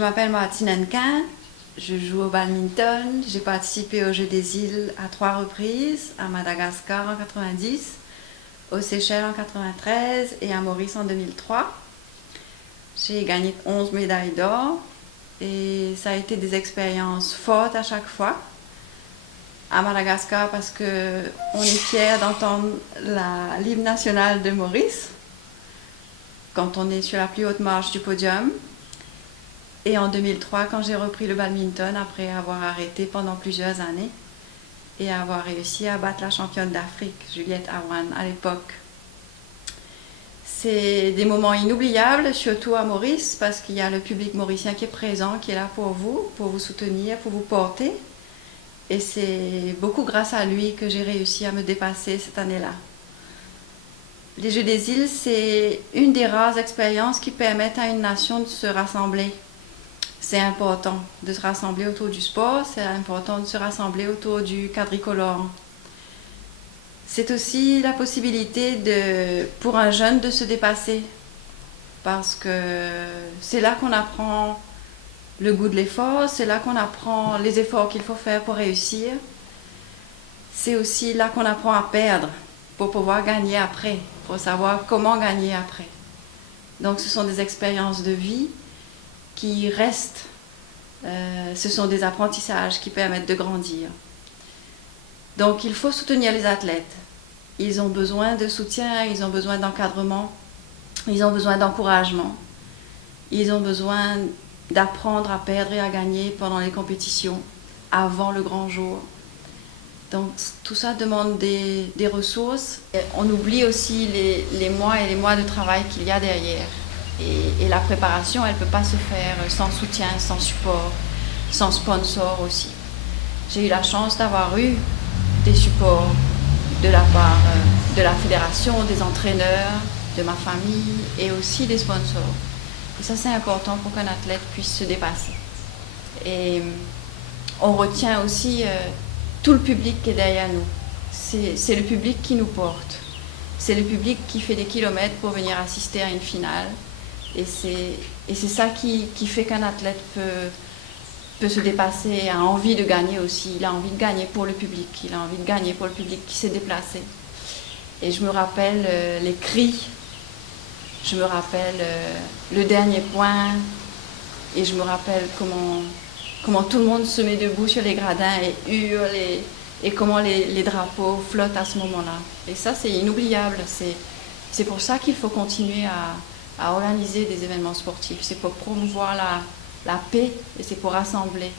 Je m'appelle Martine Hennequin, je joue au badminton. J'ai participé aux Jeux des îles à 3 reprises, à Madagascar en 90, aux Seychelles en 93 et à Maurice en 2003. J'ai gagné 11 médailles d'or et ça a été des expériences fortes à chaque fois. À Madagascar parce qu'on est fiers d'entendre l'hymne national de Maurice quand on est sur la plus haute marche du podium. Et en 2003, quand j'ai repris le badminton après avoir arrêté pendant plusieurs années et avoir réussi à battre la championne d'Afrique, Juliette Awan, à l'époque. C'est des moments inoubliables, surtout à Maurice, parce qu'il y a le public mauricien qui est présent, qui est là pour vous soutenir, pour vous porter. Et c'est beaucoup grâce à lui que j'ai réussi à me dépasser cette année-là. Les Jeux des îles, c'est une des rares expériences qui permettent à une nation de se rassembler. C'est important de se rassembler autour du sport, c'est important de se rassembler autour du quadricolore. C'est aussi la possibilité pour un jeune de se dépasser, parce que c'est là qu'on apprend le goût de l'effort, c'est là qu'on apprend les efforts qu'il faut faire pour réussir. C'est aussi là qu'on apprend à perdre pour pouvoir gagner après, pour savoir comment gagner après. Donc ce sont des expériences de vie qui restent. Ce sont des apprentissages qui permettent de grandir. Donc il faut soutenir les athlètes. Ils ont besoin de soutien, ils ont besoin d'encadrement, ils ont besoin d'encouragement. Ils ont besoin d'apprendre à perdre et à gagner pendant les compétitions, avant le grand jour. Donc tout ça demande des ressources. Et on oublie aussi les mois et les mois de travail qu'il y a derrière. Et la préparation, elle ne peut pas se faire sans soutien, sans support, sans sponsor aussi. J'ai eu la chance d'avoir eu des supports de la part de la fédération, des entraîneurs, de ma famille et aussi des sponsors. Et ça, c'est important pour qu'un athlète puisse se dépasser. Et on retient aussi tout le public qui est derrière nous. C'est le public qui nous porte. C'est le public qui fait des kilomètres pour venir assister à une finale. Et c'est ça qui fait qu'un athlète peut se dépasser, a envie de gagner aussi. Il a envie de gagner pour le public, il a envie de gagner pour le public qui s'est déplacé. Et je me rappelle les cris, je me rappelle le dernier point, et je me rappelle comment tout le monde se met debout sur les gradins et hurle, et comment les drapeaux flottent à ce moment-là. Et ça, c'est inoubliable. C'est pour ça qu'il faut continuer à organiser des événements sportifs. C'est pour promouvoir la paix et c'est pour rassembler.